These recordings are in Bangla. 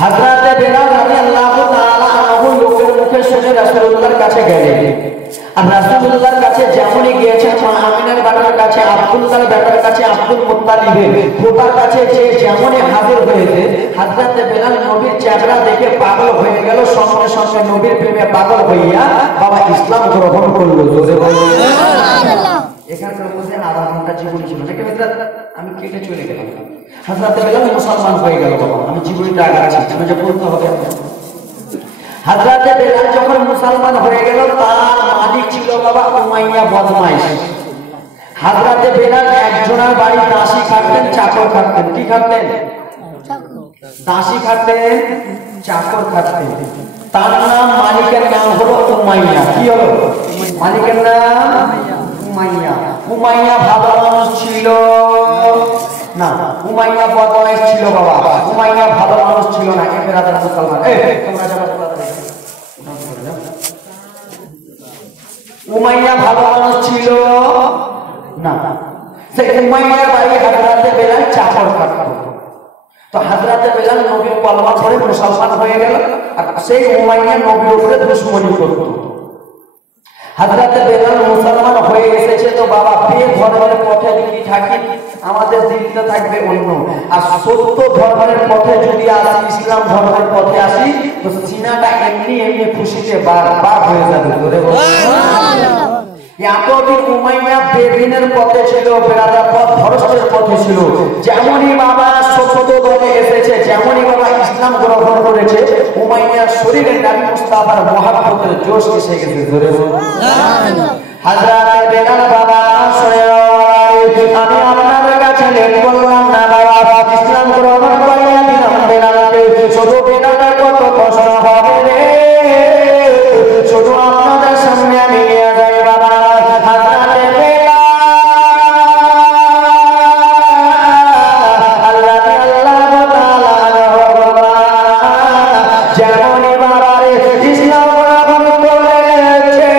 হযরতে বেলাল রাদিয়াল্লাহু তাআলা আনহু লোকের মুখে শুনে রাসূলুল্লাহর কাছে গেলেন। আর রাসূলুল্লাহর কাছে যেমনই গিয়েছেন, মা আমিনার বেটার কাছে, আব্দুল্লাহর বেটার কাছে, আব্দুল মুত্তালিবের খোদার কাছে যে যেমনই হাজির হয়েছে, হযরতে বেলাল নবীর চেহারা দেখে পাগল হয়ে গেল। সঙ্গে সঙ্গে নবীর প্রেমে পাগল হইয়া বাবা ইসলাম গ্রহণ করলো। জোরে বলুন সুবহানাল্লাহ। এখানকার মধ্যে আধা ঘন্টা জীবন ছিল নাকি মিত্র, আমি কেটে চলে গেলাম। হযরতে বেলাল মুসলমান হয়ে গেল। বাবা আমি জীবনটা আগাচ্ছি, আমি যে বলতে হবে। হযরতে বেলাল যখন মুসলমান হয়ে গেল, তার মালিক ছিল বাবা উমাইয়া বদমাইশ। হযরতে বেলাল একজনের বাড়ি দাসী খাটতেন, চাকর খাটতেন। কি খাটতেন? দাসী খাটতেন, চাকর খাটতেন। তার নাম, মালিকের নাম হলো উমাইয়া। কি হলো? মালিকের নাম উমাইয়া। উমাইয়া ভালো মানুষ ছিল না, উমাইয়া বদমাইশ ছিল বাবা। উমাইয়া ভালো মানুষ ছিল না। এদের হাতে মুসলমান। তোমরা যারা উমাইয়া ভালো মানুষ ছিল না। সেই উমাইয়ার বাড়ি হযরতে বেলাল চাকর খাটতো। তো হযরতে বেলাল নবীর কলমা পড়ে মুসলমান হয়ে গেল। আর সেই উমাইয়া নবীর উপরে দুশমনি করত। হযরতে বেলাল মুসলমান হয়ে এসেছে, তো বাবা বেধর্মের পথে যদি থাকি আমাদের দিনটা থাকবে অন্য। আর সত্য ধর্মের পথে যদি আসি, ইসলাম ধর্মের পথে আসি, তো সিনাটা এমনি এমনি খুশিতে বার হয়ে যাবে। ধরে এতদিন উমাইয়া বেদিনের পথে ছিল, বেরাদার পথ ভরসের পথে ছিল। যেমনই বাবা সত্য দলে এসেছে, যেমনই বাবা ইসলাম গ্রহণ করেছে, উমাইয়ার শরীরে নবী মুস্তাফার মহব্বতের জোশ এসে গেছে। ধরে সুবহানাল্লাহ। হযরতে বেলাল বাবা শুনে, আমি আপনাদের কাছে লেট করলাম না বাবা, ইসলাম গ্রহণ করিয়া দিলাম বেলালকে। শুধু বেলালের কত কষ্ট হবে রে, শুধু আপনাদের সামনে আমি নিয়ে যাই বাবা। হযরতে বেলাল রাদিয়াল্লাহু তাআলা আনহু যেমনই বাবা ইসলাম গ্রহণ করেছে,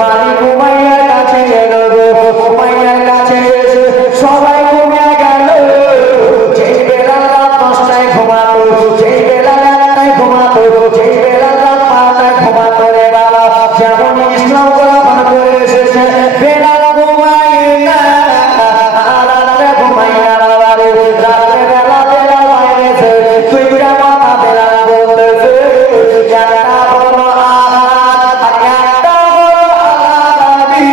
মালিক উমাইয়ার কাছে গেল। উমাইয়ার কাছে সবাই ঘুমিয়ে গেল। যেই বেলাল রাত 10টায় ঘুমাতো, যেই বেলাল 1টায় ঘুমাতো, যেই বেলাল রাত 5টায় ঘুমাতো রে বাবা, যেমন ইসলাম গ্রহণ করে এসেছে বেলাল ঘুমায় না। রাত্রে ঘুমায় না বাবা রে। রাত্রে বেলা বেলাল বাইরেছে, দুইটা কথা বেলাল বলতেছে। একটা হলো আহাদ, আর একটা হলো আলাদি।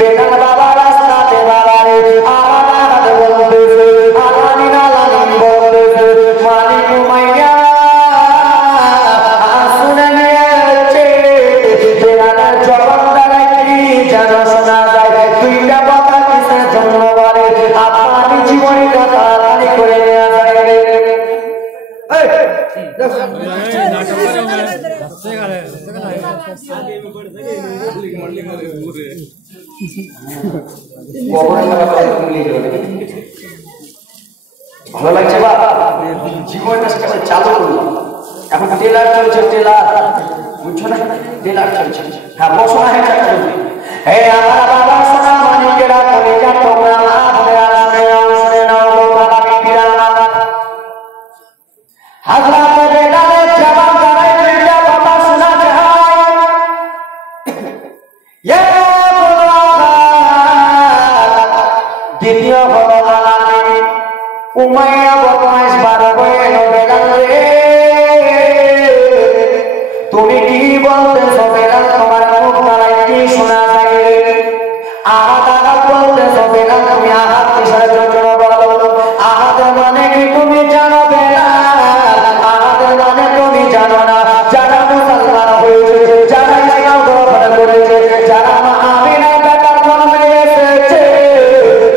বেলাল বাবা রাস্তাতে বাবা রে আহাদ বলতেছে, আলাদিন আলাদিন বলতেছে। মালিক উমাইয়া শুনে নিয়েছে। বেলালের জবানটা কি যেন শোনা যায়। দুইটা কথা কিসের জন্য বলে, আপনার জীবনটা তাড়াতাড়ি করে নেওয়া যায়। ভালো লাগছে বা জীবনটা সেখানে চালু করলাম। এখন টেলার চলছে, টেলার বুঝছো না? টেলার চলছে। হ্যাঁ বসো না, হ্যাঁ চাকরি। হে আমার বাবা সোনা মানিকেরা, কলিজা তোমরা মা বোনেরা শুনে নাও বাবা বিবিরা। হযরতে বেলালের জবান দ্বারাই দুইটা কথা শোনা যায়। দ্বিতীয় হলো আলাদি। উমাইয়া বদমাইশ বারো হয়ে এলো, বেলাল রে তুমি কি বলতেছো বেলাল, তোমার মুখ দ্বারাই কি শোনা যায়? আহাদ আহাদ বলতেছো বেলাল, তুমি আহাদ কিসের জন্য বলো? আহাদ মানে কি তুমি জানো বেলাল? আহাদ মানে তুমি জানো না? যারা মুসলমান হয়েছে, যারা ইসলাম গ্রহণ করেছে, যারা মা আমিনার বেটার জন্মে এসেছে,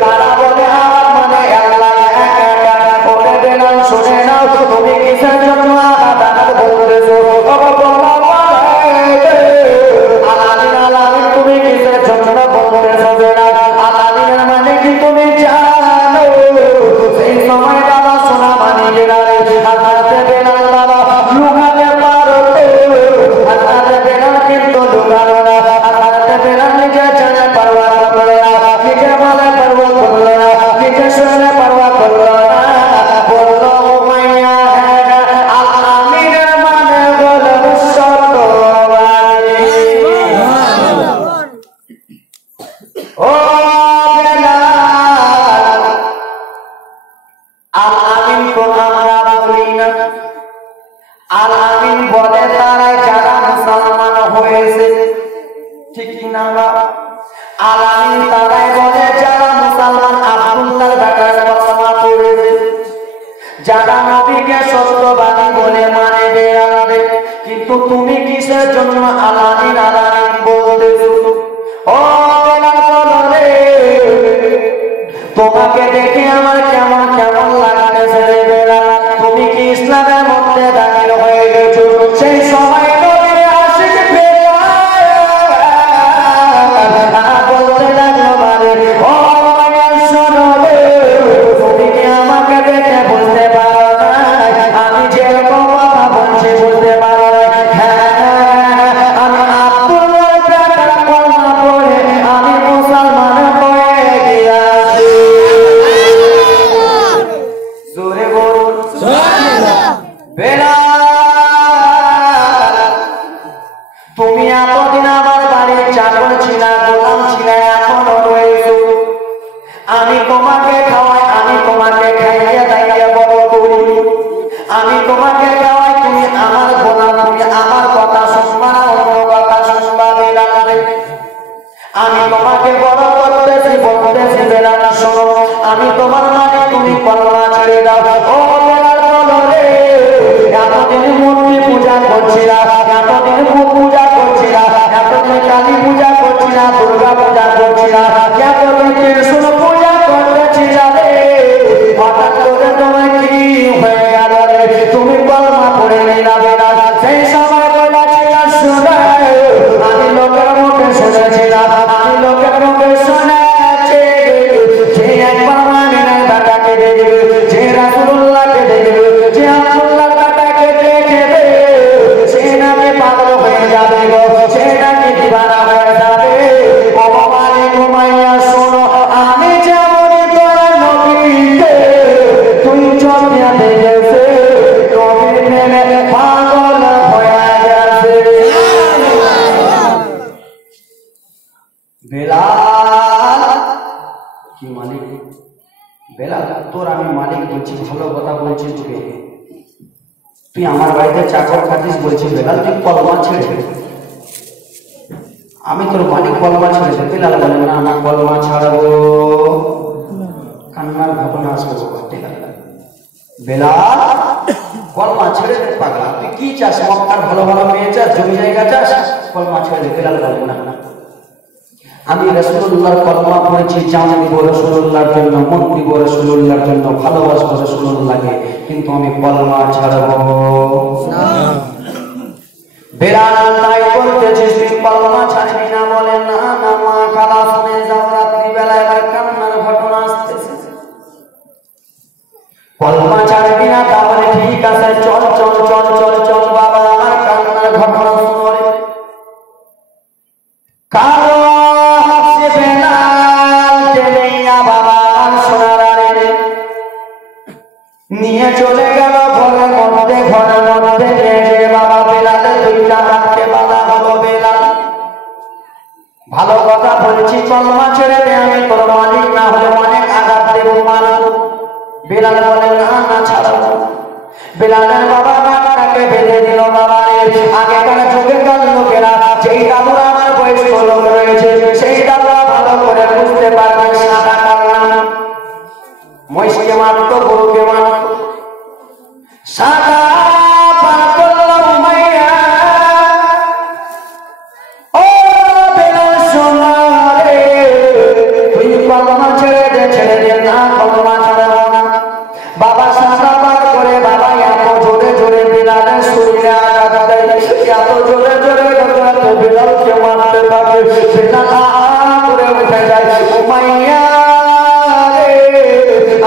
তারা বলে আহাদ মানে আল্লাহ এক এক। ওরে বেলাল শুনে নাও, তুমি কিসের জন্য আহাদ আহাদ বলতেছো? আলাদিন আলাদিন তুমি কিসের জন্য বলতেছো বেলাল? আলাদিন মানে কি তুমি জানো? সেই সময় বাবা সোনা মানিকেরা রে হযরতে বেলাল বাবা লুকাতে পারতো। হযরতে বেলাল কিন্তু লুকালো না। হযরতে বেলাল নিজের জানে পরোয়া করলো না, নিজের মালে পরোয়া করলো না, নিজের শরীরে পরোয়া করলো না। বললো উমাইয়া কিন্তু তুমি কিসের জন্য আলাদিন আলাদিন বলতেছো? ও বেলাল বলো রে, তোমাকে দেখে আমার কেমন কেমন লাগতেছে রে বেলাল, তুমি কি ইসলামের মধ্যে দাখিল হয়ে গেছো? সেই সময় নবীর আশিক বেলাল বলতে লাগলো মানে ও শোনো রে, তুমি কি আমাকে দেখে বুঝতে পারো না আমি যেরকম কথা বলছি বুঝতে পারো না? হ্যাঁ, আমি আব্দুল্লাহ ব্রাদার কলমা পড়ে আমি মুসলমান হয়ে গিয়েছি। জোরে বলুন সুবহানাল্লাহ। বেলাল, তুমি এতদিন আমার বাড়ির চাকর ছিলা, গোলাম ছিলা, এখনো রয়েছো। আমি তোমাকে খাওয়াই, আমি তোমাকে খাইয়ে দাইয়ে বড় করি, আমি তোমাকে খাওয়াই, তুমি আমার গোলাম, তুমি আমার কথা শুনবা না অন্য কথা শুনবা? বেলাল, আমি তোমাকে বড় করতেছি, বলতেছি বেলাল শোনো, আমি তোমার মানে তুমি কলমা ছেড়ে দাও। ও বেলাল বলো রে, এতদিন মূর্তি পূজা করছিলা, এতদিন পূজা করছিলা, এতদিন কালী পূজা করছিলা, দুর্গা পূজা করছিলা, এতদিন কৃষ্ণ পূজা করতেছিলা রে, হঠাৎ করে তোমার কি হয়ে গেল রে? তুমি কলমা পড়ে নিলা বেলাল। সেই সময় বলেছিলা শুনে, আমি লোকের মুখে শুনেছিলাম, আমি লোকের মুখে শুনেছি, যে একবার মানে না বেটাকে দেখবে, যে রাসূলুল্লাহকে দেখবে, যে আব্দুল্লাহ বেটাকে দেখবে, সে নাকি পাগল হয়ে যাবে গো, সে নাকি দিবানা হয়ে যাবে। ভগবানে ঘুমাইয়া শোনো, আমি যেমন তোর নবীকে তুই চোখে দেখেছে, নবীর প্রেমে পাগল হয়ে গেছে। বেলাল, কি মালিক? বেলাল, তোর আমি মালিক বলছি, ভালো কথা বলছি তোকে, তুই আমার বাড়িতে চাকর খাতিস বলছি, বেলাল তুই কলমা ছেড়ে দে, আমি তোর মালিক, কলমা ছেড়ে দে। বেলাল বলে না, না কলমা ছাড়বো, কান্নার ঘটনা আসবে। বেলাল কলমা ছেড়ে দে পাগলা, তুই কি চাস? মক্কার ভালো ভালো মেয়ে চাস, জমি জায়গা চাস? কলমা ছেড়ে দে। বেলাল বলে না, আমি রাসূলুল্লাহর কলমা পড়েছি, জান দিব রাসূলুল্লাহর জন্য, মন দিব রাসূলুল্লাহর জন্য, ভালোবাসবো রাসূলুল্লাহকে, কিন্তু আমি কলমা ছাড়বো না। বেলাল তাই বলতেছিস, তুই কলমা ছাড়বি না? বলে না, না মা খালা শুনে যাও, রাত্রি বেলায় এবার কান্নার ঘটনা আসতেছে, কলমা ছাড়বি না? তাহলে ঠিক আছে, চল চল চল চল চল বাবা, আমার কান্নার ঘটনা শুনো রে। কালো নিয়ে চলে গেল ঘরের মধ্যে, ঘরের মধ্যে নিয়ে বাবা বেলালের দুইটা হাতকে বাঁধা হলো। বেলাল, ভালো কথা বলছি, কলমা ছেড়ে দে, আমি তোর মালিক, না হলে অনেক আঘাত দেবো, মারব। বেলাল বলে না, না ছাড়বো। বেলালের বাবা হাতটাকে বেঁধে দিল। বাবা রে, আগেকার যুগেকার লোকেরা, যেই দাদুরা আমার বয়স্ক লোক রয়েছে, সেই দাদুরা ভালো করে বুঝতে পারবে সাদা কারণ মহিষকে মারতো, গরুকে মারতো, সাদা পার করলাম মাইয়া। ও বেলাল শোনা রে, তুই কলমা ছেড়ে দে, ছেড়ে দে। না, কলমা ছাড়বো না। বাবা সাদা পার করে, বাবা এত জোরে জোরে বেলালের শরীরে আঘাত দেয়, এত জোরে জোরে বেলালকে মারতে থাকে। বেলাল করে উঠে যায়, মাইয়া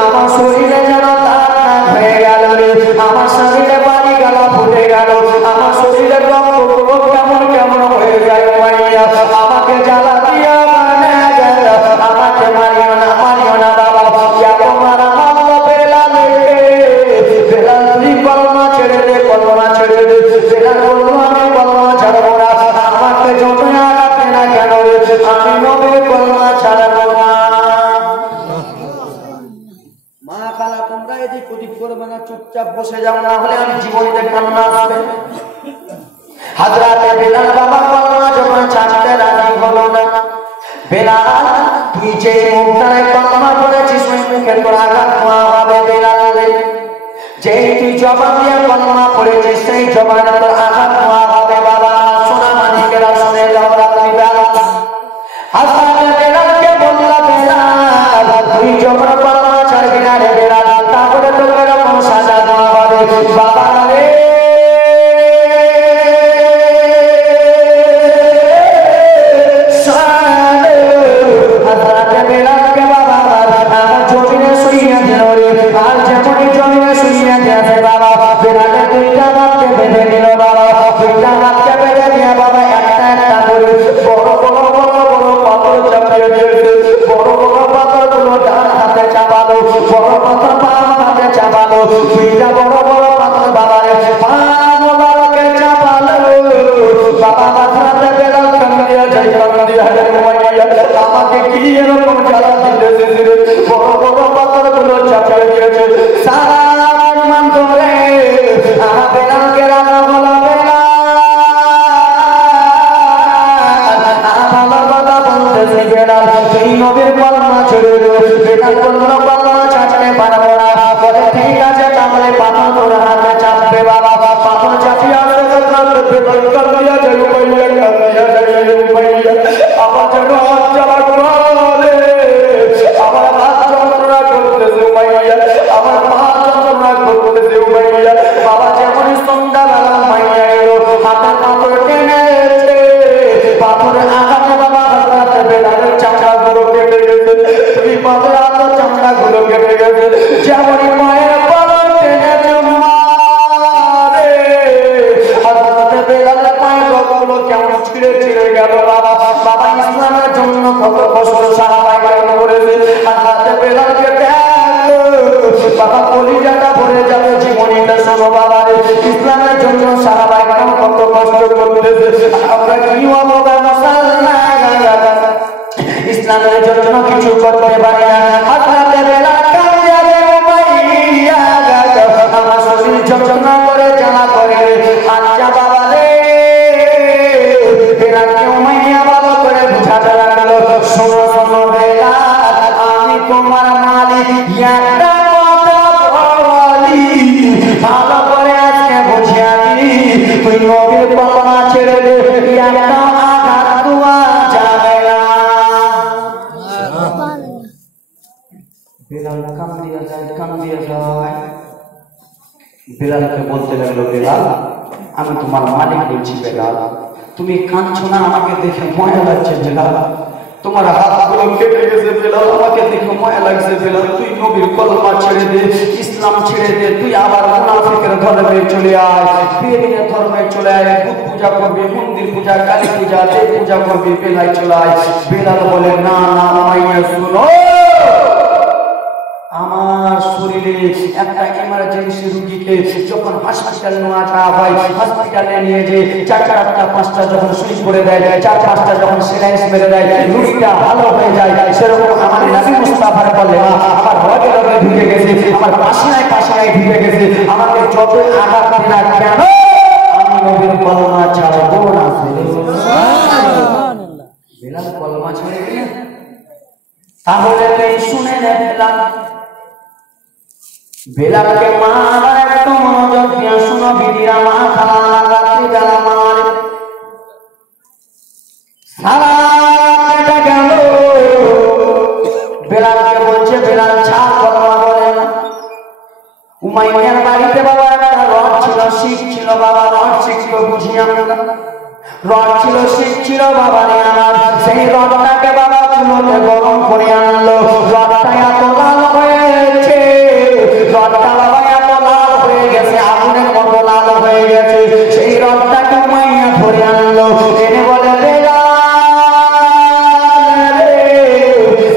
আমার শরীরে যেন দাগ হয়ে গেল রে, আমার শরীরে পানি গেল, ফুটে গেল, আমার শরীরে রক্ত কেমন কেমন হয়ে যায়। মাইয়া আমাকে জ্বালা দিয়া মানে গেল, আমাকে মারিও না, মারিও না বাবা, এত মারা মারলো বেলাল। বেলাল তুই কলমা ছেড়ে দে, কলমা ছেড়ে দে। বেলাল বললো আমি কলমা ছাড়বো না, আমাকে যত আঘাত না কেন রে, আমি নবীর কলমা ছাড়বো না। মা খালা তোমরা এদিক ওদিক করবে না, চুপচাপ বসে যাও, না হলে আমি জীবনীতে কান্না আসবে। হযরতে বেলাল বাবা কলমা যখন ছাড়তে রাজি হলো না, বেলাল তুই যে মুখটায় কলমা পড়েছিস, ওই মুখে তোর আঘাত হবে বেলাল। যে তুই জবান দিয়ে কলমা পড়েছিস, সেই জবানে তোর আঘাত দুইটা হাতকে বেঁধে নিল বাবা, দুইটা হাতকে বেঁধে নিয়ে বাবা একটা একটা করে বড় বড় বড় বড় পাথর চাপিয়ে দিয়েছে। বড় বড় পাথরগুলো ডান হাতে চাপালো, বড় পাথর বাম হাতে চাপালো, দুইটা বড় বড় পাথর বাবারে পা মোবারকে চাপালো। বাবা মাথাতে বেলাল কান দিয়া যায়, কান দিয়া যায় মাইয়া, আমাকে কি এরকম জ্বালা দিতেছে রে? বড় বড় পাথরগুলো চাপিয়ে দিয়েছে। সারা মান ধরে আমার বেলালকে রাখা হলো। বেলাল আমার কথা বলতেছি, বেলাল তুই নবীর কলমা ছেড়ে দে। বেলাল বলল কলমা ছাড়তে পারবো না। বলে ঠিক আছে তাহলে পাথর তোর হাতে চাপবে। বাবা পাথর চাপিয়ে আসতে বেলাল কান দিয়া যায় মাইয়া, কান দিয়া যায় মাইয়া, আমার যেন হাত জ্বালা করে, আমার হাত যন্ত্রণা করতেছে মাইয়া, আমার পা যন্ত্রণা করতেছে মাইয়া। বাবা যেমন সন্ধ্যাবেলা মাইয়া এলো, হাতের পাথর টেনেছে, পাথরের আঘাতে বাবা হাতে বেলালের চামড়াগুলো কেটে গেছে। তুই পাথরের হাতের চামড়াগুলো কেটে গেছে, যেমনই মায়ের পালন টেনেছে মারে হাতে বেলালের পায়ের রগগুলো কেমন ছিঁড়ে ছিঁড়ে গেল। বাবা বাবা ইসলামের জন্য কত কষ্ট সাহাবায়ে কেরাম করেছে, আর হাতে বেলালকে বাবা কলিজাটা ভরে যাবে জীবনীটা শোনো বাবা রে। ইসলামের জন্য সাহাবায়ে কেরাম কত কষ্ট করতেছে, আমরা কি অবদান মুসলমান ইসলামের জন্য কিছু করতে পারি না। হাতে বেলাল কাঁদিয়া যায় মাইয়া, আমার শরীর যন্ত্রণা করে জ্বালা করে। আচ্ছা বাবা রে, বেলালকে মাইয়া ভালো করে বুঝাতে লাগলো, শোনো শোনো বেলাল, আমি তোমার মালিক, একটা কথা বলি, ভালো করে আজকে বুঝিয়ে দিই, তুই নবীর কলমা ছেড়ে দে, একটা আঘাত দেওয়া যাবে না। বেলাল কান দিয়া যায়, কান দিয়া যায়। বেলালকে বলতে লাগলো, বেলাল আমি তোমার মালিক বলছি, বেলাল তুমি কাঁদছো না, আমাকে দেখে মজা লাগছে বেলাল, তোমার হাতগুলো কেটে গেছে বেলাল, আমাকে দেখে মজা লাগছে বেলাল, তুই নবীর কলমা ছেড়ে দে, ইসলাম ছেড়ে দে, তুই আবার মুনাফিকের ধর্মে চলে আয়, বেদিনের ধর্মে চলে আয়, বুত পূজা করবি, মন্দির পূজা, কালী পূজা, দেব পূজা করবি, বেলায় চলে আয়। বেলাল বলে না না মাইয়া শুনো, আমার শরীরে একটা ইমার্জেন্সি রুগীকে যখন হসপিটাল নেওয়া হয়, হসপিটালে নিয়ে যে 4টা 8টা 5টা যখন সুই করে দেয়, 4-5টা যখন সিলাইস মেরে দেয়, রুগীটা ভালো হয়ে যায়, সেরকম আমার নবী মুস্তাফার কলেমা আমার রগে রগে ঢুকে গেছে, আমার পাশায় পাশায় ঢুকে গেছে, আমাকে যত আঘাত দিন না কেন আমি নবীর কলমা ছাড়বো না। বেলাল কলমা ছেড়ে দিলেন। তাহলে তুই শুনে নে বেলাল, বেলালকে মা একটু মনোযোগ দিয়ে শুনো বিদিরা, মা খালা রাত্রি বেলা মারে সারা কেটে গেল। বেলালকে বলছে, বেলাল ছাড় কলমা বলে না। উমাইয়ার বাড়িতে বাবা একটা রড ছিল, শিখ ছিল বাবা, রড শিখছিল বুঝি আমরা, রড ছিল শিখ ছিল বাবা রে আমার, সেই রডটাকে বাবা চুলোতে গরম করে আনলো, রডটা এত লাল হয়েছে, রডটা বাবা এত লাল হয়ে গেছে, আগুনের মতো লাল হয়ে গেছে, সেই রডটাকে মাইয়া ধরে আনলো, এনে বলে বেলাল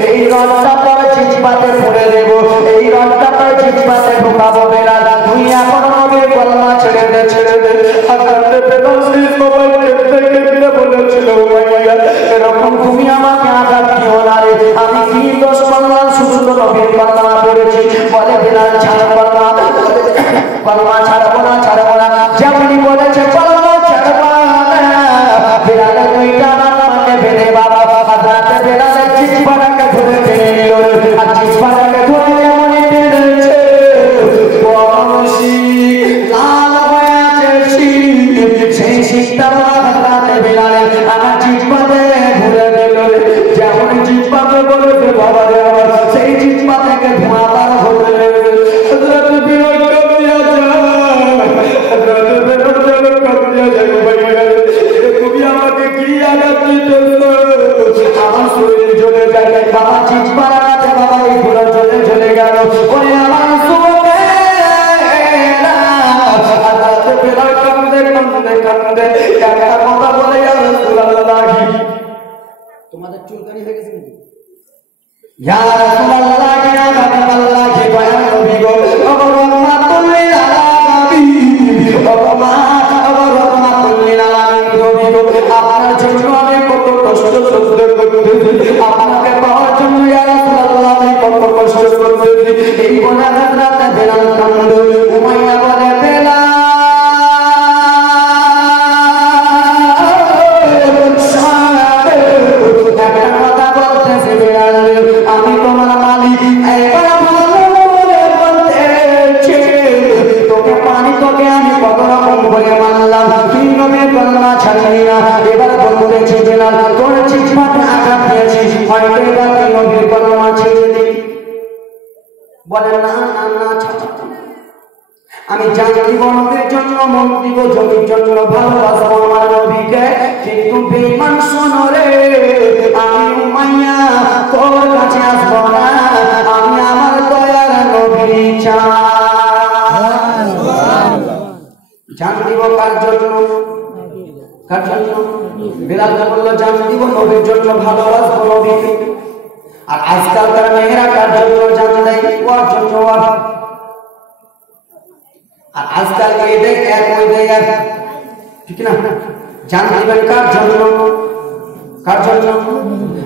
এই রডটা তোর জিহ্বাতে ভরে দেবো, এই রডটা তোর জিহ্বাতে ঢুকাবো, বেলাল তুই এখন নবীর কলমা ছেড়ে দে, ছেড়ে দে। হাজরাতে বেলাল সেই সবাই দেখতে ফিরে বলেছিল, মাইয়া এরকম তুমি আমাকে আঘাত দিও না রে, আমি কি দোষ করলাম, শুধু তো নবীর কলমা পড়েছি। বলে বেলাল ছাড় কলমা, কলমা ছাড়বো না, ছাড়বো না, যেমনি বলেছে কলমা ছাড়বো না। বেলালের দুইটা হাতে বেঁধে বাবা হাজরাতে বেলালের জিহ্বাটাকে ধরে টেনে নিল, আর জিহ্বাটাকে ধরে যেমনই টেনেছে লাল হয়ে আছে শিখ, সেই শিখটা হাজরাতে বেলালের আমার জিহ্বাতে ঘুরে দিল, যেমন জিহ্বাতে বলেছে বাবা রে আমার, সেই জিহ্বা থেকে ধোঁয়া তার হতে লেগেছে। হাজরাতে বেলাল কাঁদিয়া যায়, কান্দে একটা কথা বলে ইয়া রাসূলুল্লাহ তোমাদের চুলকানি হয়ে গেছে নাকি? ইয়া রাসূলুল্লাহ ইয়া হাবিবাল্লাহ দয়ার নবী গো রাহমাতুল লিল আলামিন রাহমাতুল লিল আলামিন নবী গো আপনার জন্য আমি কত কষ্ট সহ্য করতেছি আপনাকে পাওয়ার জন্য ইয়া রাসূলুল্লাহ আমি কত কষ্ট করতেছি এই মোনাজাত রাতে বেলাল কান্দে উমাইয়া বলে বেলাল আমি তোমার মালিক তোকে পানি তোকে আমি কত রকম করে মানলাম তুই নবী কলমা ছাড়লি না এবার বলতেছি বেলাল তোর চিৎপাতে আঘাত দিয়েছিস হয়তো এবার তুই নবী কলমা ছেড়ে দিই বলে না না না আমি জানি জীবনের জন্য মন দিব জমির জন্য ভালোবাসবো আমার নবীকে কিন্তু বেঈমান শোনো রে আমি উমাইয়া তোর কাছে আসবো না আমি আমার দয়ার নবী চাই জান দিব কার জন্য বেলাল বলল জান দিব নবীর জন্য ভালোবাসবো নবীকে আর আজকালকার মেয়েরা কার জন্য জান দেয় ওর জন্য আর আজকাল এই দেখ এক ওই দেখ এক ঠিক না জান দিবেন কার জন্য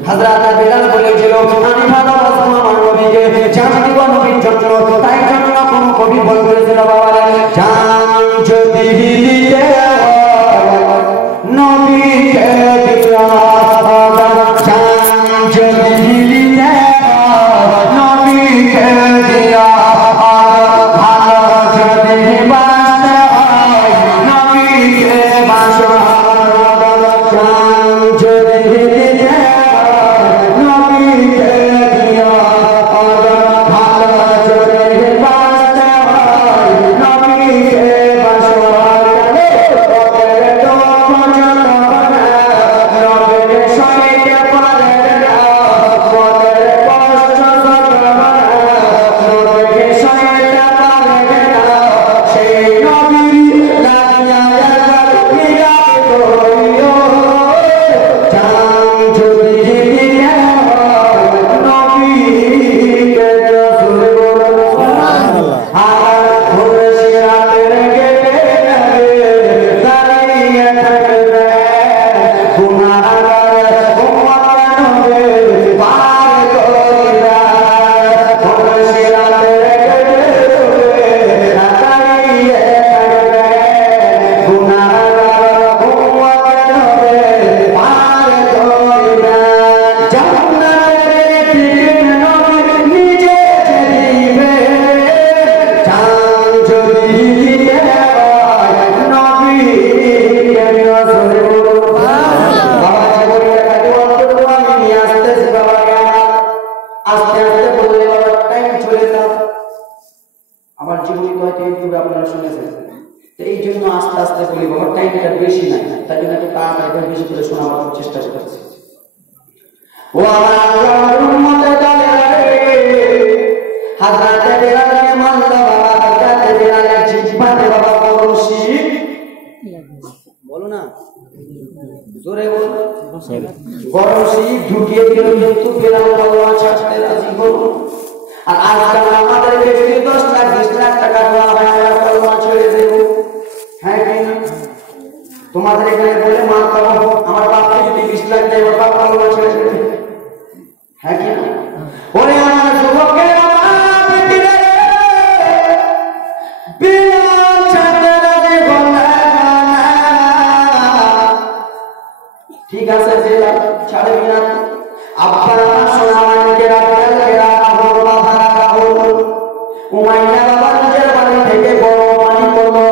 হযরত বেলাল বলেছিল আমি ভালোবাসবো আমার নবীকে জান দিব নবীর জন্য তাই জন্য কোন কবি বলেছিল বাবা জান যদি দিতে নবীকে দিয়া জান যদি দিতে নবীকে দিয়া তোমাদের এখানে বলে মা আমার বাপকে যদি 20 লাখ দেয় ওর বাপ ভালো ছেড়ে দেবে হ্যাঁ কি না ওরে আমার যুবকের ঠিক আছে জেলা ছাড়বি না আপনার সোনা মানিকে উমাইয়া বাবা নিজের বাড়ি থেকে গরম পানি করলো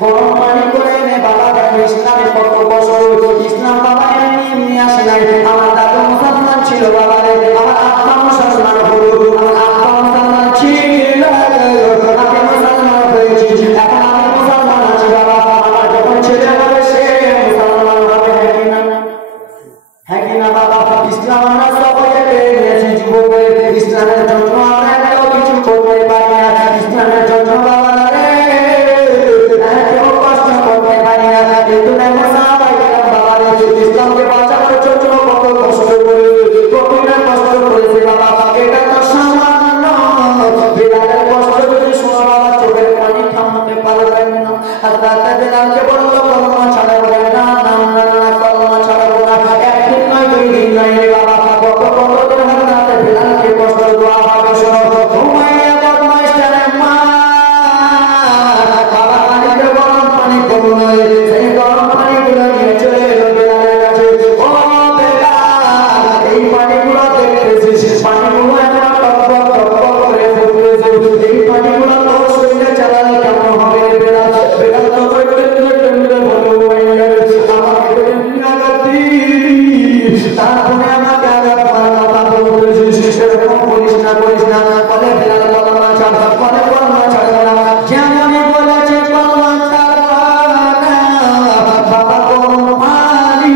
গরম পানি করে এনে বাবা ইসলামে কত বছর ইসলাম বাবা এমনি আসে নাই আমার দাদু মুসলমান ছিল বাবা রে আমার আব্বা মুসলমান হলো আমার আব্বা মুসলমান ছিল আমি মুসলমান হয়েছি এখন আমি মুসলমান আছি বাবা আমার যখন ছেলে হবে সে মুসলমান হবে হ্যাঁ কি না বাবা ইসলাম আমরা সবাই পেয়ে নিয়েছি যুবকের ইসলামের জন্য আমরা কেউ কিছু করতে পারি না ইসলামের জন্য বাবা রে কেউ হযরত বেলালকে বলল কলমা ছাড়াবো না, না না না কলমা ছাড়াবো না। একদিন নয় দুই দিন নয় রে বাবা, কত কত দিন হযরত বেলালকে কষ্ট দেওয়া হবে। শোনো উমাইয়া বদমাইশটারে মা বাবা পানিতে গরম পানি করলো, সেই গরম পানিগুলো নিয়ে চলে এলো বেলালের কাছে। ও বেলাল, এই পানিগুলো দেখতেছিস, পানিগুলো এমন টকবক টকবক করে ফুটতেছে, এই পানিগুলো তোর শরীরে চালালে কেমন হবে বেলাল? বেলাল তো করতে বলো উমাইয়া আমাকে তো এমনি আঘাত দিস, তারপরে আমাকে আঘাত মারার কথা বলতেছিস, সেরকম করিস না করিস না। বলে বেলাল কলমা ছাড়, বলে কলমা ছাড়বো না। যেমনই বলেছে কলমা ছাড়বো না, বাবা গরম পানি,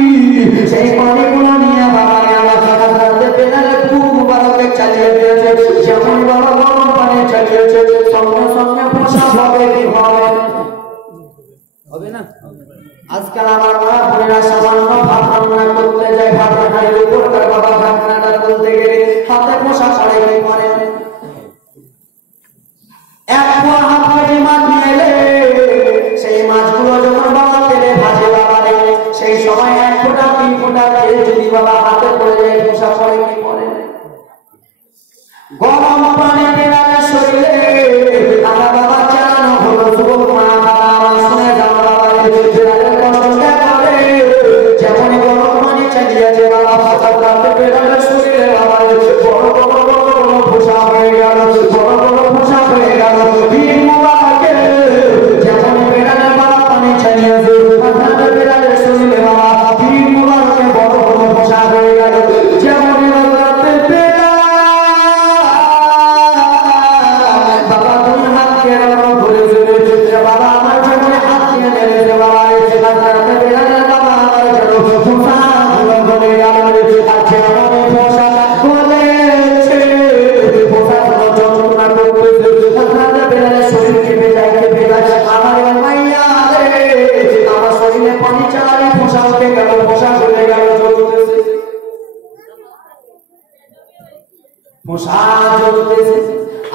সেই পানিগুলো নিয়ে বাবা আমার হযরত বেলালের বুক মুবারকে চালিয়ে দিয়েছে। যেমন বাবা গরম পানি চালিয়েছে, সঙ্গে সঙ্গে পোষা হবে কি হবে? হবে না? আজকাল আমার মা বোনেরা সামান্য ভাত রান্না করতে যায়, ভাত রান্নার উপর তার বাবা ঢাকনাটা তুলতে গেলে হাতে পোষা পড়ে কি করে? এক পোয়া হাফ কেজি মাছ নিয়ে এলে সেই মাছগুলো যখন বাবা তেলে ভাজে বাবা রে, সেই সময় 1 ফোঁটা 3 ফোঁটা তেল যদি বাবা হাতে পড়ে যায় পোষা পড়ে কি করে? গরম পানি বেলালের শরীরে আমার বাবা চালানো হলো। যুবক মা বাবা আমার শুনে যাও বাবা রে, বেলালের কষ্টটা করে যেমনই গরম পানি চালিয়েছে বাবা হযরত বেলালের শরীরে বাবা বড় বড় বড় বড় ফোঁসা হয়ে গেল, বড় বড় ফোঁসা হয়ে গেল। বীর মুবারকে যেমনই বেলালের বাবা পানি চালিয়েছে হযরত বেলালের শরীরে বাবা বীর মুবারকে বড় বড় ফোঁসা হয়ে গেল। যেমনই হযরত বেলাল বাবা তুমি হাত দিয়ে রাখো ধরে ধরে বাবা আমার জীবনে হাত দিয়ে নেড়ে দে বাবা হযরত বেলালের বাবা আমার জন্য ফোঁসা গুলো বলে গেল। আর যেমনই ফোঁসা বলেছে ফোঁসা গুলো যন্ত্রণা করতেছে, হযরত বেলালের শরীর কেঁপে যায় কেঁপে যায়। আমার মাইয়া রে, আমার শরীরে পানি চালালে ফোঁসা উঠে গেল, ফোঁসা চলে গেল, জ্বলতেছে ফোঁসা জ্বলতেছে।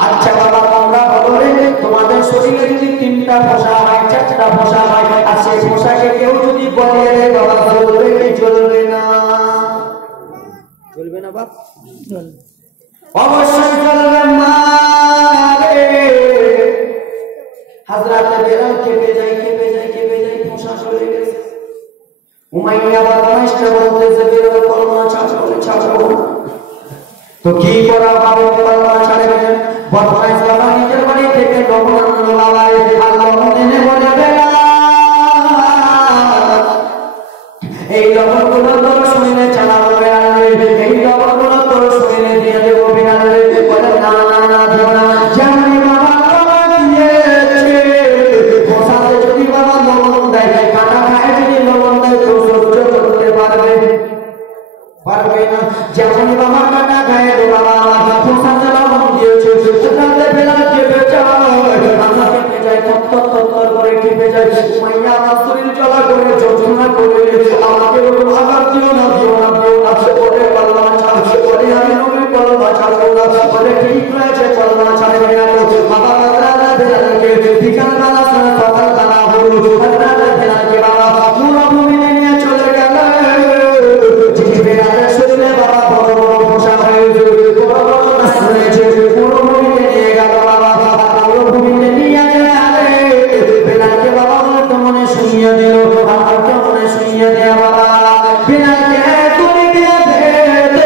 আচ্ছা বাবা তোমরা বলো রে, তোমাদের শরীরে যদি 3টা ফোঁসা হয় 4টা ফোঁসা হয়, আর সেই ফোঁসাকে কেউ যদি বলিয়ে দেয় বাবা জ্বলবে কি জ্বলবে না? চলবে না বাপ? অবশ্যই জ্বলবে মা রে। হযরত বেলাল কেঁপে যায় কেঁপে যায় কেঁপে যায়, ফোঁসা চলে গেছে। উমাইয়া বদমাইশটা বলতেছে বেলাল কলমা ছাড়বো না ছাড়বো না। তো কি করা হবে? কলমা ছাড়বে না। বদমাইশ বাবা নিজের বাড়ি থেকে লবণ আনলো বাবা রে, আর লবণ এনে বলে বেলাল এই লবণগুলো তোর শরীরে চালাবো বেলাল রে, এই লবণগুলো তোর শরীরে দিয়ে দেবো বেলাল রে। বলে না না না দিও না। যেমনই বাবা লবণ দিয়েছে, ফোঁসাতে যদি বাবা লবণ দেয়, কাটা খায় যদি লবণ দেয়, তো সহ্য করতে পারবে পারবে না। যেমনই বাবা কাটা খায় তো বাবা আমার ফোঁসাতে লবণ দিয়েছে, হযরত বেলাল কেঁপে যায়, আমরা কেঁপে যাই, থর করে কেঁপে যায়। উমাইয়া আমার শরীর জ্বালা করে যন্ত্রণা করে আমাকে এরকম আঘাত দিও না দিও না দিও না। বলে কলমা ছাড়, বলে আমি নবীর কলমা ছাড়বো না। বলে ঠিক রয়েছে কলমা ছাড়বে না। বাবা হযরত বেলালকে বিকালবেলা সময় সকাল বেলা হলো, হযরত বেলালকে বাবা মরুভূমিতে নিয়ে চলে গেল। বেলালের শরীরে বাবা বড় বড় ফোঁসা হয়েছে, বড় বড় দাগ হয়েছে। মরুভূমিতে নিয়ে গেল বাবা, মরুভূমিতে নিয়ে গেলে বেলালকে বাবা বলে মনে শুনিয়ে দিল, আমাকে মনে শুনিয়ে দেয়া বাবা বেলালকে তুলে দিয়ে বেঁধে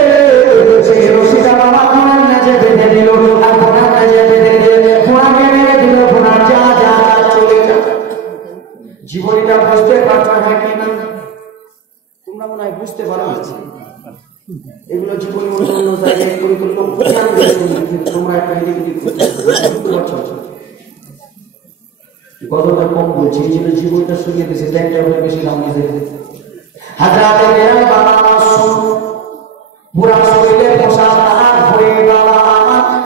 সেই রশিটা বাবা ঘোড়ার নেজে বেঁধে দিল। আর ঘোড়ার নেজে বেঁধে দিয়ে ঘোড়াকে মেরে দিল, ঘোড়া যা যা চলে যা। জীবনটা বুঝতে পারছো হ্যাঁ কি না? তোমরা মনে হয় বুঝতে পারো না এগুলো জীবনে অন্য জায়গায় তোমরা একটা কতটা কম বলছি, এই জন্য জীবনটা শুনিয়ে দিয়েছে, দেখটা বেশি দাম নিয়ে হযরত বেলাল বাবা পুরা শরীরে ফোঁসা তার ভরে বাবা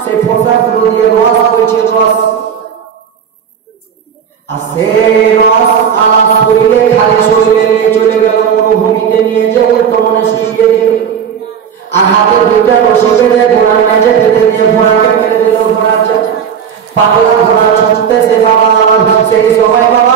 সেই ফোঁসাগুলো দিয়ে রস হয়েছে, রস আর সেই রস আমার শরীরে খালি শরীরে নিয়ে চলে গেল, মরুভূমিতে নিয়ে যাও তো মনে শুকিয়ে দিল। আর হাতে 2টা রশি বেঁধে ঘোড়ার মেঝে বেঁধে দিয়ে ঘোড়াকে মেরে দিল। ঘোড়া পাগলা ঘোড়া ছুটতেছে বাবা। সেই সময় বাবা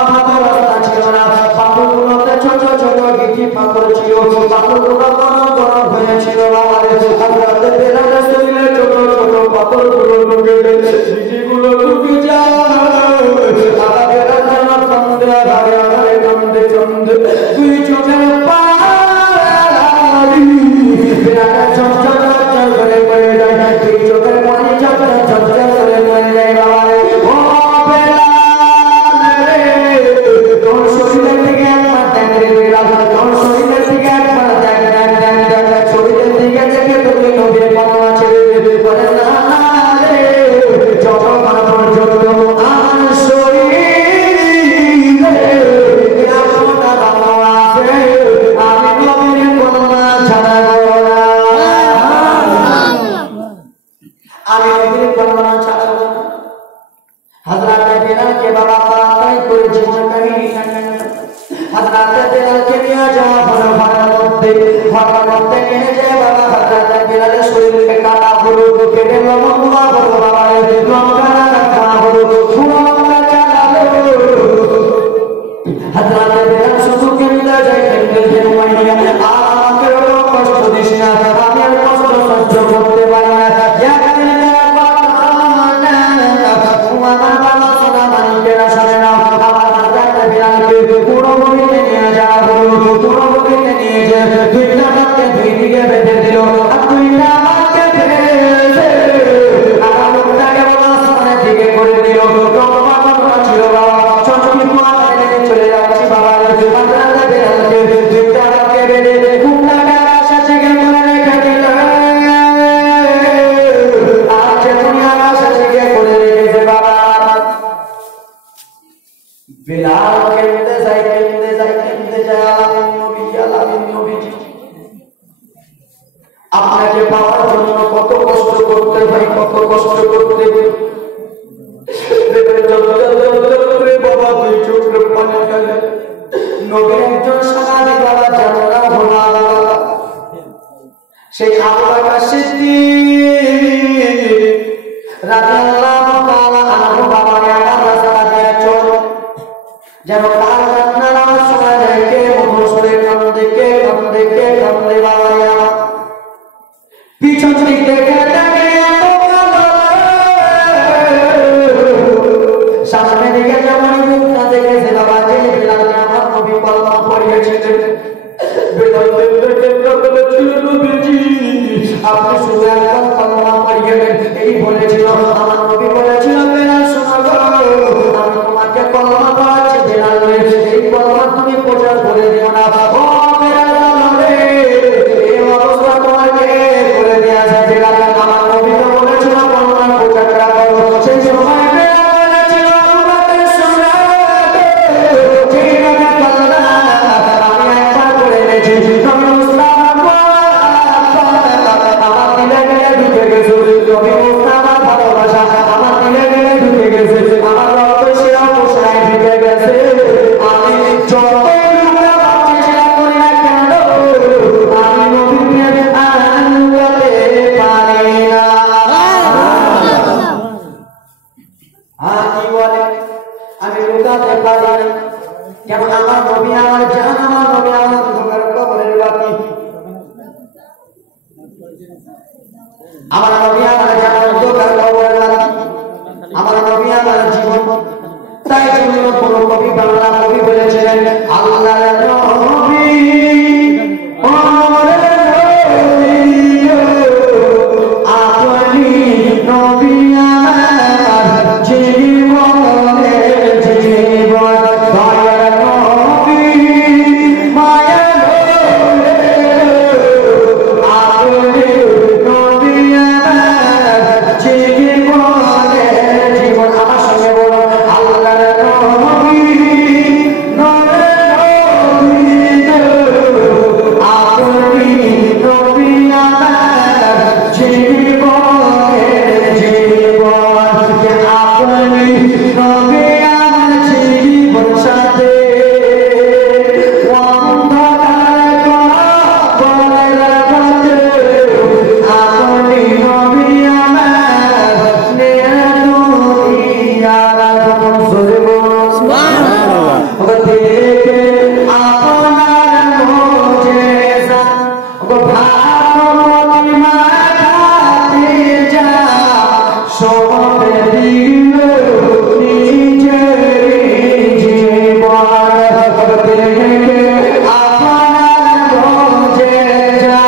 হযরত বেলাল শুধু কেঁদে যায় উমাইয়া আমাকে কষ্ট দিস না, আমি আর কষ্ট সহ্য করতে পারি না। আপনাকে পাওয়ার জন্য কত কষ্ট করতে হয়, কত কষ্ট করতে বাবা তুই চোখে পানি ফেলে নবীর একজন সাহাবী বাবা জানা হলো সেই আবু বকর সিদ্দিক রাদিয়াল্লাহু তাআলা আনহু বাবা আমার রাস্তা দিয়ে চল যেন কাল জান্নাত সময় দেখে মুসলে কান্দে বাবা পিছন দিক থেকে সামনে দিকে যেমন মুখটা দেখেছে বাবা যে বিলালকে আমার নবী কলমা পড়িয়েছিলেন আপনি শুধু একবার কলমা পড়িয়েছেন এই বলেছিল আমার নবী বলেছিল বেলাল শোনো আমি তোমাকে কলমা পড়াচ্ছি বেলাল এই কলমা তুমি প্রচার করে দিও না ও বেলাল রে এই অবস্থা তোমাকে করে দেয়া যায় বেলাল আমার নবী তো বলেছিল কলমা প্রচার করো সেই সময় বেলাল বলেছিল আমাকে শোনো যেভাবে কলমা আমি একবার করে এনেছি তুমি মুস্তাফা আমার দিলে গেলে ঢুকে গেছে তুমি মুস্তাফা ভালোবাসা আমার দিলে গেলে ঢুকে গেছে আমার রক্ত শিরা পোষায় ঢুকে গেছে আমি যতই লুকা বাচ্চা শিরা করি না কেন আমি নবীকে আনতে পারি না। কি বলে আমি লুকাতে পারি না কেন আমার নবী আমার জান আমার নবী আমার তোমার কবরের বাতি আমার নবী আমার জান তোমার কবরের বাতি আমার নবী আমার জীবন তাই জন্য কোন কবি বাংলা কবি বলেছিলেন আল্লাহর নবী আপনি নবী আমার জীবনের জীবন দয়ার নবী মায়ার আপনি নবী আমার জীবনের জীবন আমার সঙ্গে বলুন আল্লাহর নবী আপনি নবী আমার জীবনের জীবন আপনি নবী আমার জীবন সাথে অন্ধকার কবরের রাতে আপনি নবী আমার দুনিয়ার সুবহানাল্লাহ দেখে আপনার মুজিজা ভাগবতী মাথাতে যা সবে দিল নিজের জীবন দেখে আপনার মুজিজা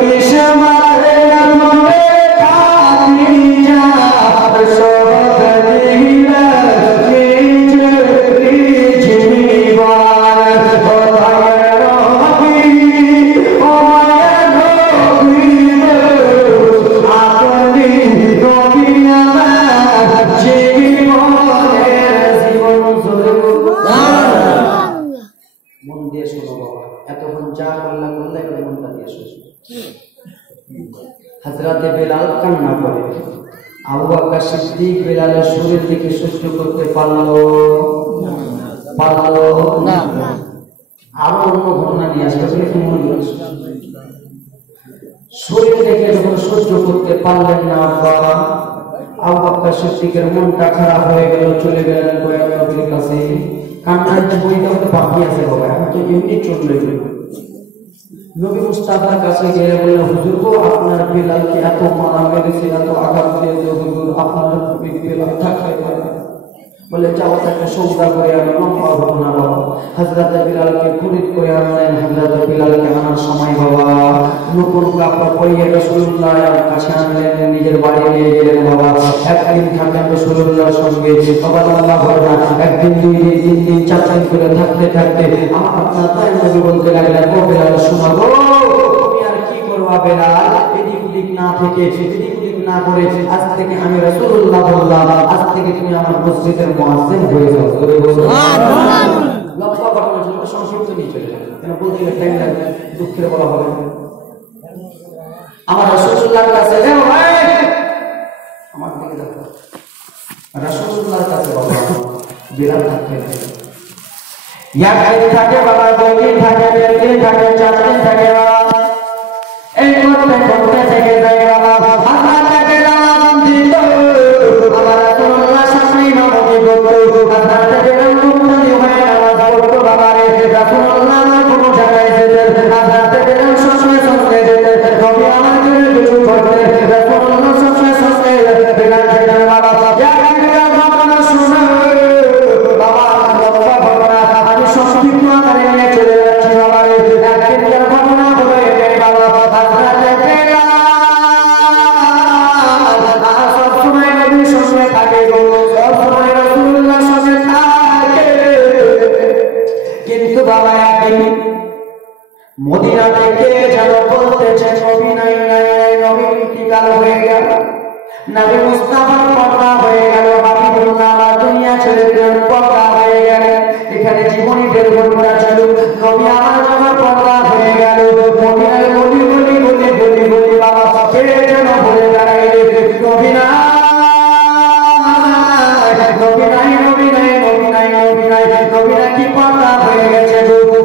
কিসমতের মনে খাতি যা সবে দিল নিজের জীবন ও দয়ার নবী ও মায়ার নবী আপনি নবী আমার জীবনের জীবন মন দিয়ে শোনো বাবা এতক্ষণ যা বললাম মনটা দিয়ে শোনো হযরতে বেলাল কান্না করে আবু বকর সিদ্দিক বেলালের সুরের দিকে সহ্য করতে পারলো না আরো অন্য ঘটনা নিয়ে আসতে শরীর দেখে যখন সহ্য করতে পারলেন না আবু বকর সিদ্দিকের মনটা খারাপ হয়ে গেল চলে গেলেন নবীর কাছে কান্নার যে বইটা হয়তো বাকি আছে বাবা, এখন তো এমনি চলবে। নবী মুস্তাফার কাছে গিয়ে বললেন, হুজুর গো, আপনার বেলালকে এত মারা মেরেছে, এত আঘাত দিয়েছে হুজুর, আপনার বেলাল থাকতে পারে না। বলে যাও তাকে সৌদা করে আমি লম্বা ঘটনা বাবা। হযরত বিলালকে খরিদ করে আনলেন। হযরত বিলালকে আনার সময় বাবা নতুন কাপড় পরিয়ে রাসূলুল্লাহর কাছে আনলেন, নিজের বাড়ি নিয়ে গেলেন বাবা। একদিন থাকলেন রাসূলুল্লাহর সঙ্গে বাবা, লম্বা ঘটনা। একদিন, দুই দিন, তিন দিন, চার দিন করে থাকতে থাকতে আপনার তাই নবী বলতে লাগলেন, ও বিলাল শোনো গো, তুমি আর কি করবা বেলাল, এদিক ওদিক না থেকে এদিক ওদিক না করে আজ থেকে আমি রাসূলুল্লাহ বললাম, আজ থেকে তুমি আমার মসজিদের মুয়াজ্জিন হয়ে যাও। সুবহানাল্লাহ। লম্বা ঘটনা ছিল, সংক্ষিপ্ত নিয়ে চলে যাবে, কেন বলতে টাইম লাগবে, দুঃখের বলা হবে। আমার রাসূলুল্লাহর কাছে যাও, আমার দিকে দেখো, রাসূলুল্লাহর কাছে বাবা বিলাল থাকতে একদিন থাকে বাবা, দুই দিন থাকে, তিন দিন থাকে, চার দিন থাকে বাবা। এই করতে করতে থেকে যায় বাবা। হযরত বিলাল দিত আমার রাসূলুল্লাহ সামনে নামাজ পড়তো। হযরত বিলাল মুক্তি হয়ে নামাজ পড়তো বাবা রে। রাসূলুল্লাহ আমার কোনো জায়গায় যেতেন, হযরত বিলাল সঙ্গে সঙ্গে যেতেন। নবী আমার জন্য কিছু করতেন, রাসূলুল্লাহ সঙ্গে সঙ্গে বিলাল যেতেন বাবা। বিলাল ঘটনা শুনে বাবা, লম্বা ঘটনা আমি সংক্ষিপ্ত আকারে নিয়ে চলে যাচ্ছি বাবা রে। একদিন ঘটনা হলো এটাই বাবা। হযরত বিলাল সবসময় নবীর সঙ্গে থাকে গো, সবসময় রাসূলুল্লাহর সঙ্গে থাকে। কিন্তু বাবা একদিন মদিনা থেকে যেন বলতেছে নবী নাই নাই নাই, নবী ইন্তিকাল হয়ে গেল, নবী মুস্তাফার পর্দা হয়ে গেল। হাবিবুল্লাহ আমার দুনিয়া ছেড়ে দিলেন, পর্দা হয়ে গেল। এখানে জীবনী বের ঘটনা ছিল, নবী আমার যখন পর্দা হয়ে গেল, মদিনার গলি গলি গলি গলি গলি বাবা কে যেন বলে দাঁড়াইলে, নবী নাই, নবী নাই, নবী নাই, নবী নাই, নবী নাই, নবী নাকি পর্দা হয়ে গেছে,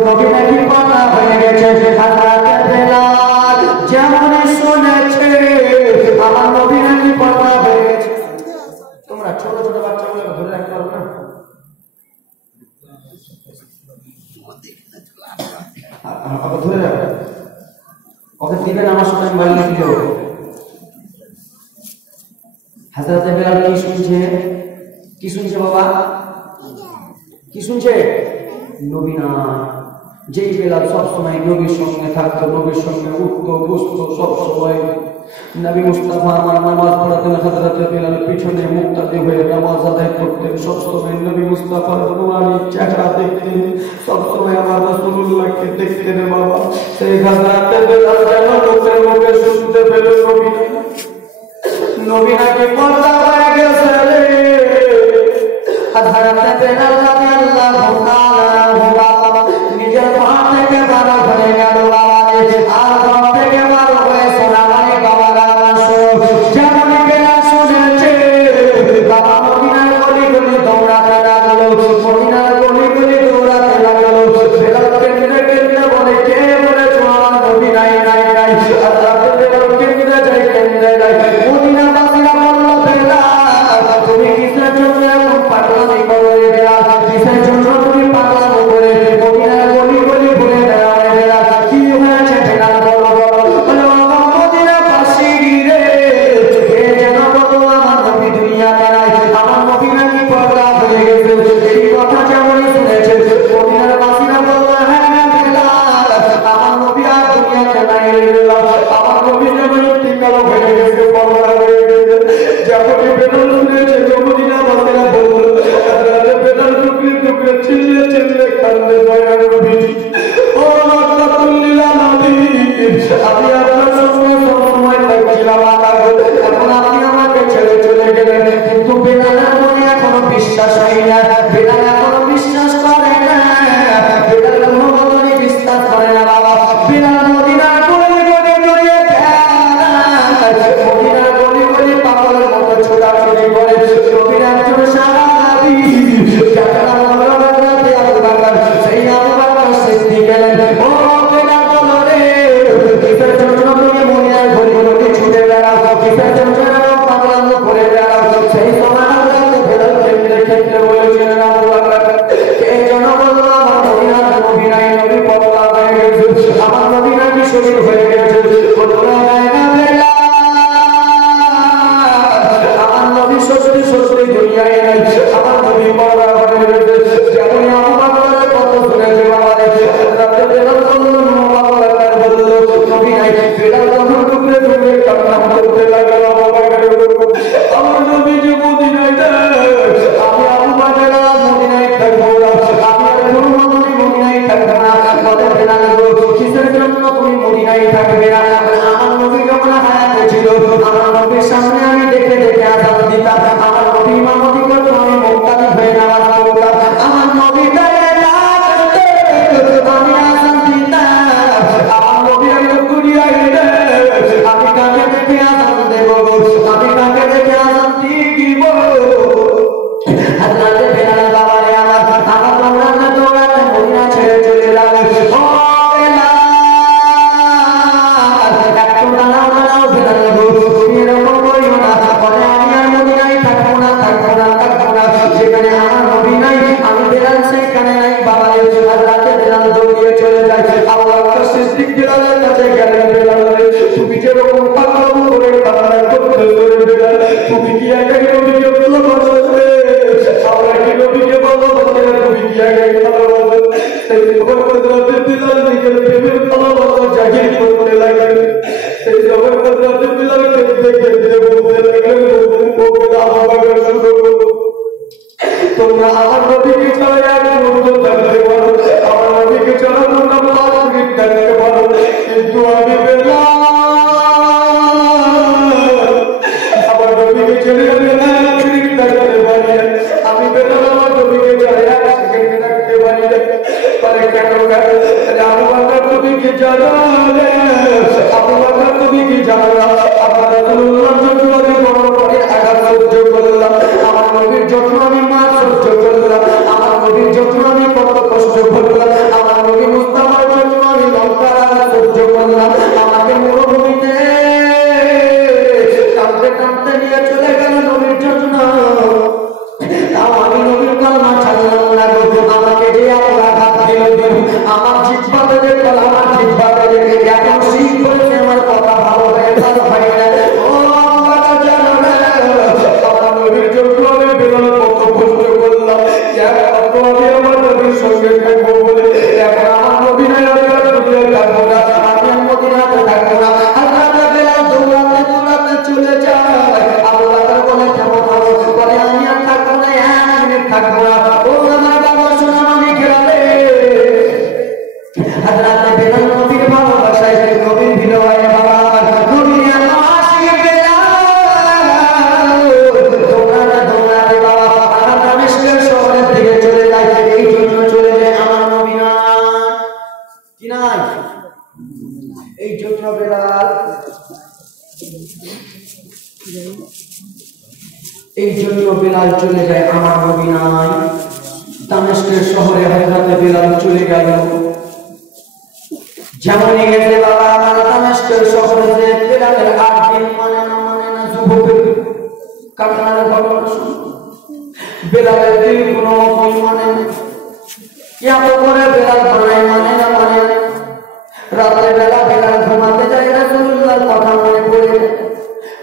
নবী নাকি পর্দা হয়ে গেছে। হযরত বিলাল যেমন শুনেছে আমার নবী নাকি পর্দা হয়ে গেছে। তোমরা ছোট ছোট বাচ্চাগুলোকে ধরে রাখতে পারো না? ধরে রাখো, ওকে দিবেন আমার সঙ্গে মোবাইল নিয়ে দিও। হযরত বিলাল কি শুনছে? কি শুনছে বাবা? কি শুনছে? নবী না। যেই বিলাল সবসময় নবীর সঙ্গে থাকতো, নবীর সঙ্গে উঠতো বসতো, সবসময় নবী মুস্তাফা আমার নামাজ পড়াতেন, হযরত বিলাল পিছনে মুক্তাদি হয়ে নামাজ আদায় করতেন। সবসময় নবী মুস্তাফার নুরানি চেহারা দেখতেন, সবসময় আমার রাসূলুল্লাহকে দেখতেন বাবা। সেই হযরত বিলাল যেন লোকের মুখে শুনতে পেল নবী নাকি পর্দা হয়ে গেছে রে। হযরত বিলাল রাদিয়াল্লাহু তাআলা নিজের ঘর থেকে বার হয়ে গেল বাবা রে। আর ঘর থেকে বার হয়ে সোনামানি বাবা যেমন বিলাল শুনেছে বাবা মদিনার গলি গলি দৌড়াতে লাগলো, মদিনার গলি গলি দৌড়াতে লাগলো। বিলাল কেন্দ্রে কেন্দ্রে বলে, কে বলেছো আমার নবী নাই নাই নাই? হযরত বিলাল কেন্দ্রে যাই, কেন্দ্রে যাই। মদিনাবাসীরা বলল, বিলাল তুমি কিসের জন্য এমন পাগলামি করো রে বিলাল? এই খবর হযরত বিলাল নিজের প্রেমের ভালোবাসা জাহির করতে লাগলেন। এই খবর হযরত বিলাল কেঁদে কেঁদে বলতে লাগলেন, ও বিলাল আমাকে শুনো, তোমরা আমার নবীকে ছাড়া এক মুহূর্ত থাকতে পারো, আমার নবীকে ছাড়া তোমরা 5 মিনিট থাকতে পারো, কিন্তু আমি বিলাল আমার নবীকে ছেড়ে আমি 1 মিনিট থাকতে পারি না। আমি বিলাল আমার নবীকে ছাড়া 1 সেকেন্ড থাকতে পারি না। পরে কেন আবু বকর তুমি কি জানো? আবু বকর তুমি কি জানো? আমার রাসূলুল্লাহর জন্য আমি বড় করে আঘাত সহ্য করলাম, আমার নবীর জন্য আমি মার সহ্য করলাম, আমার নবীর জন্য আমি কত কষ্ট করলাম, আমার নবী মুস্তাফার জন্য আমি লঙ্কার আঘাত সহ্য করলাম। আমাকে মরুভূমিতে কাঁদতে কাঁদতে নিয়ে চলে গেল নবীর জন্য। আমি নবীর কলমা ছাড়লাম না গো, আমাকে যে আঘাত দিল আমার জিহ্বাতে যে আমার জিহ্বাতে যে এখন শিখ করেছে আমার কথা ভালো হয়ে ভালো হয় না। ও বাবা জানো না আমার নবীর জন্য আমি বেরোনো কত কষ্ট করলাম, এখন আমি আমার নবীর সঙ্গে থাকবো বলে এখন আমার নবী নাই, আমি আর দুনিয়ায় থাকবো না, আমি আর মদিনাতে থাকবো না। আল্লাহ বেলাল দৌড়াতে দৌড়াতে চলে যায়। আল্লাহ বলে কেমন হলো? বলে আমি আর থাকবো না, 1 মিনিট থাকবো না। ও আমার বাবা শোনা আমি খেলাতে হাজরাতে বেলাল নবীর ভালোবাসায় নবীর বিনয় বাবা নবীর এত আশিক বেলাল দৌড়াতে দৌড়াতে বাবা আমার দামেস্কের শহরের দিকে চলে যায়। এই জন্য চলে যায় আমার নবী না কি নাই, এই জন্য বেলাল এই জন্য বেলাল চলে যায় আমার নবী নাই। দামেস্কের শহরে হযরত বেলাল চলে গেল। যেমনই গেছে বাবা আমার দামেস্কের শহরে যে বেলালের 8 দিন মানে না যুবকের কান্নার ঘটনা শুনে বেলালের দিল কোনো মানে না, এত করে বেলাল ধরাই মানে না। রাতের বেলা বেলাল ঘুমাতে যায়, রাসূলুল্লাহর কথা মনে পড়ে,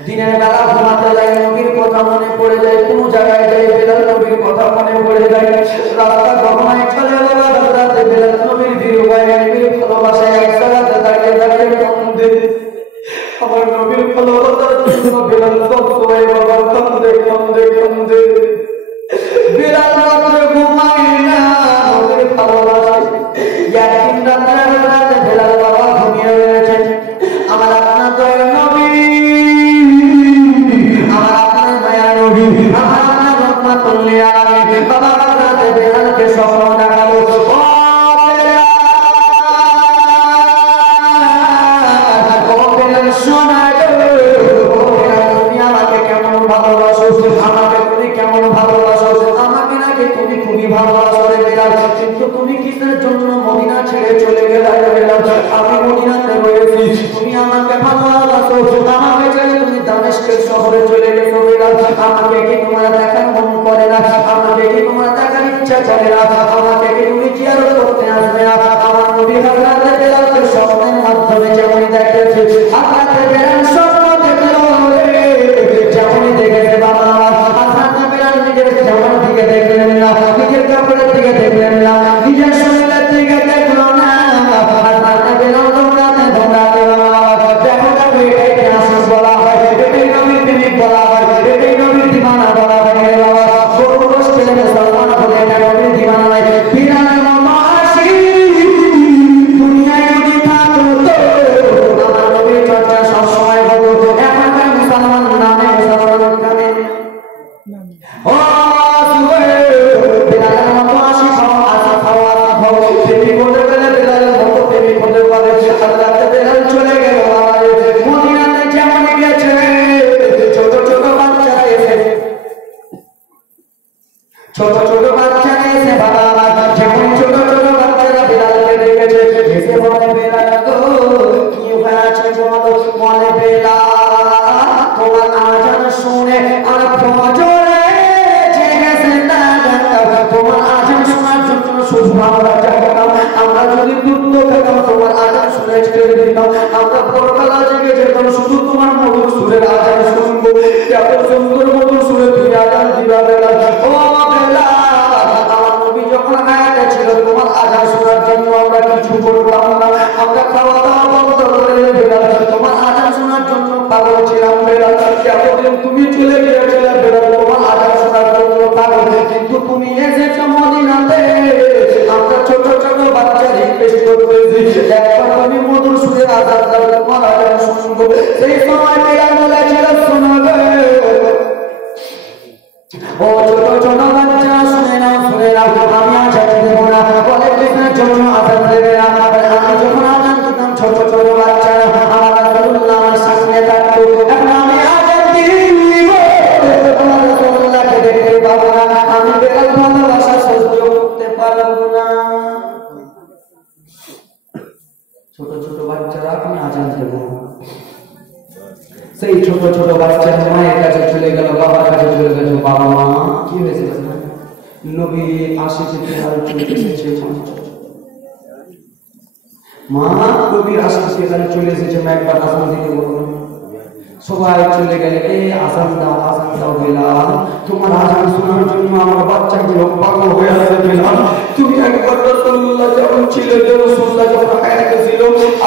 দিনের বেলা ঘুমাতে যায় নবীর কথা মনে পড়ে যায়, কোন জায়গায় যায় বেলাল নবীর কথা মনে পড়ে যায়। রাস্তা ঘটনায় চলে বাবা রাতে বেলাল নবীর বিরহে নবীর ভালোবাসায় এক জায়গাতে দাঁড়িয়ে দাঁড়িয়ে কান্দে। আমার নবীর ভালোবাসার জন্য বেলাল সবসময় বাবা কান্দে কান্দে কান্দে। বেলাল রাতে ঘুমায় না নবীর ভালোবাসায়। একদিন রাতে বেলাল বাবা ঘুমিয়ে রয়েছে। আমার আপনার দয়ার নবী, আমার আপনার মায়া নবী, আমার আপনার রহমাতুল লিল আলামিন বাবা রাতে বেলালকে স্বপ্ন দেখালো। ও বেলাল শোনা গো, ও বেলাল তুমি আমাকে কেমন ভালোবাসো, আমাকে তুমি কেমন ভালোবাসো, আমাকে নাকি তুমি খুবই ভালোবাসো রে বেলাল, কিন্তু তুমি কিসের জন্য মদিনা ছেড়ে চলে গেলে বেলাল? আমি মদিনাতে রয়েছি, তুমি আমাকে ভালোবাসো, আমাকে ছেড়ে তুমি দামেস্কের শহরে চলে গেছো বেলাল, আমাকে কি তোমার দেখার মন করে না? আমাকে কি তোমার দেখার ইচ্ছা করে না? আমাকে কি তুমি জিয়ারত করতে আসবে না? আমার নবী হযরত বেলালকে স্বপ্নের মাধ্যমে যেমনই দেখেছে, হযরত বেলাল স্বপ্ন দেখলো রে, যেমনই দেখেছে বাবা হযরত বেলাল নিজের জামার দিকে দেখলেন না, নিজের কাপড়ের দিকে দেখলেন না, নিজের শরীরের দিকে দেখলো না। হযরত বেলাল দৌড়াতে দৌড়াতে বাবা দেখো দেখো এটাই আসল বলা হয়, এটাই নবীর প্রেমিক বলা হয়, এটাই নবীর দিওয়ানা বলা হয় রে বাবা। বড় মুশকিলে মুসলমান বলে এটা নবীর দিওয়ানা নাই। বিরানের মতো আশিক দুনিয়ায় যদি থাকতো আমার নবীর চর্চা সবসময় হতো। এখনকার মুসলমান নামে মুসলমান কামে ও বেলালের মতো আশিক হও, আশিক হও, আশিক হও, প্রেমিক হতে গেলে বেলালের মতো প্রেমিক হতে পারে। হযরত বেলাল চলে গেল বাবা মদিনাতে। যেমনই গেছে ছোট ছোট বাচ্চারা এসে বাবা যেমন ছোট ছোট বাচ্চারা বেলালকে দেখেছে এসে বলে বেলাল গো কি হয়েছে বলো? বলে বেলাল তোমার আজান শুনে আর ফজরে জেগেছে না, তোমার আজান শোনার জন্য শুধু আমরা জাগতাম, আমরা যদি দুঃখ পেতাম তোমার আজান শুনে ছেড়ে দিতাম, আমরা পরকালা জেগে যেতাম শুধু তোমার মধুর সুরের আজান শুনবো। এত সুন্দর মধুর সুরে তুমি আজান দিবা বেলাল। ও বেলাল আমার নবী যখন হায়াতে ছিল তোমার আজান শোনার আমরা কিছু করতাম না, আমরা খাওয়া দাওয়া বন্ধ করে বেড়াল, তোমার আজান শোনার জন্য পাগল ছিলাম বেড়াল। এতদিন তুমি চলে গিয়েছিলে বেড়াল, তোমার আজান শোনার জন্য পাগল, কিন্তু তুমি এসেছো মদিনাতে, আমরা ছোট ছোট বাচ্চা রিকোয়েস্ট করতেছি একবার তুমি মধুর সুরে আজান দাও, তোমার আজান শুনবো। সেই সময় বেড়াল বলেছিল শোনাবে। ও ছোট ছোট বাচ্চা শুনে নাও, শুনে নাও, আমি আজান দেব না, বলে কৃষ্ণের জন্য আজান দেবে না। আমি যখন আজান দিতাম ছোট ছোট বাচ্চারা আমার রাসূলুল্লাহ আমার সামনে থাকতো, এখন আমি আজান দিব, আমার রাসূলুল্লাহকে দেখতে পাবো না, আমি বেড়াল ভালোবাসা সহ্য করতে পারবো না। ছোট ছোট বাচ্চারা আমি আজান দেব। সেই ছোট ছোট বাচ্চা মায়ের কাছে চলে গেল, বাবার কাছে চলে গেল, বাবা মা কি হয়েছে নবী আশিকে আর চলে এসেছে, মা নবীর আশিকে এখানে চলে এসেছে, মা একবার আসান দিতে বলল। সবাই চলে গেলে, আসান দাও বেলাল, তোমার আজান শোনার জন্য আমার বাচ্চাগুলো পাগল হয়ে আছে বেলাল। তুমি একবার রাসূলুল্লাহ যখন ছিলে, রাসূলুল্লাহ যখন হায়াতে ছিল,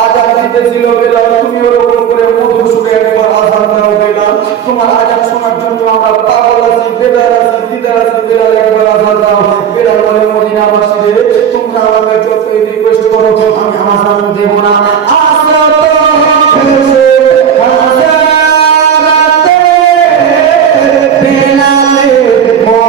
আজান দিতেছিল বেলাল, তুমি ওরকম করে মধুর সুরে একবার আজান দাও বেলাল, তোমার আজান শোনার জন্য আমরা পাগল আছি, বেলাল আছি, দিদার আছি, বেলাল একবার আজান দাও। বেলাল বলে মদিনাবাসী রে, তোমরা আমাকে যতই রিকোয়েস্ট করো আমি আজান দেব না। Oh,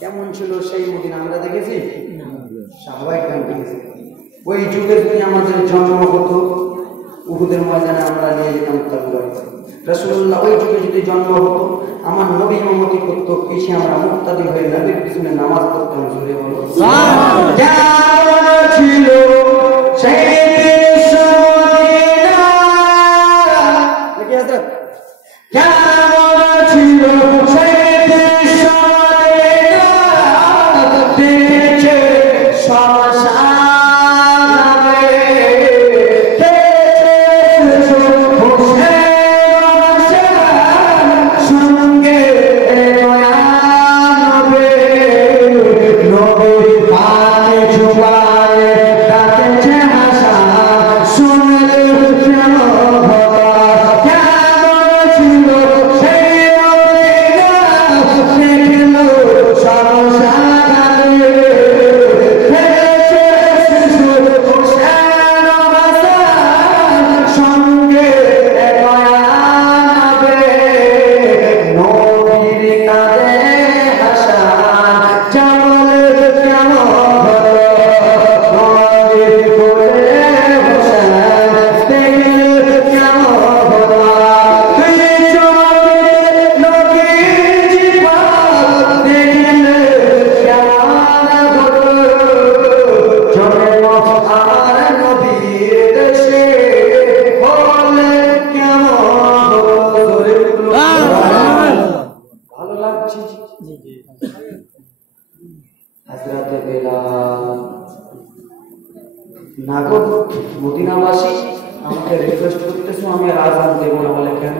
কেমন ছিল সেই মদিনা আমরা দেখেছি? সাহাবায়ে কেরাম দেখেছি। ওই যুগে যদি আমাদের জন্ম হতো, উহুদের ময়দানে আমরা নিয়ে যেতাম তলোয়ার। রাসূলুল্লাহ ওই যুগে যদি জন্ম হতো, আমার নবী ইমামতি করতো, পিছিয়ে আমরা মুক্তাদি হয়ে নবীর পিছনে নামাজ পড়তাম। জোরে বলো কেমন ছিল সেই মদিনা, কেমন ছিল সেই মদিনা, দেখে শ্মশানে সঙ্গে দয়া নবে নবে পানে জুবানে ডাকেছে হাসা শুনলে কেন ভবা কেমন ছিল সেই মদিনা, দেখল শ্মশানে সঙ্গে দয়া নবে নবীর কাঁধে হাসা জামাল কেন হলো নবীর কোলে বসা দেখল কেন হলো তুই চোখে নবীর জীবন দেখল কেমন হলো জন্ম আমার নবীর দেশে হলে কেমন হলো। ভালো লাগছে হযরত বেলাল নাগর মদিনাবাসী আমাকে রিকোয়েস্ট করতেছো আমি আর আযান দেব না। বলে কেন?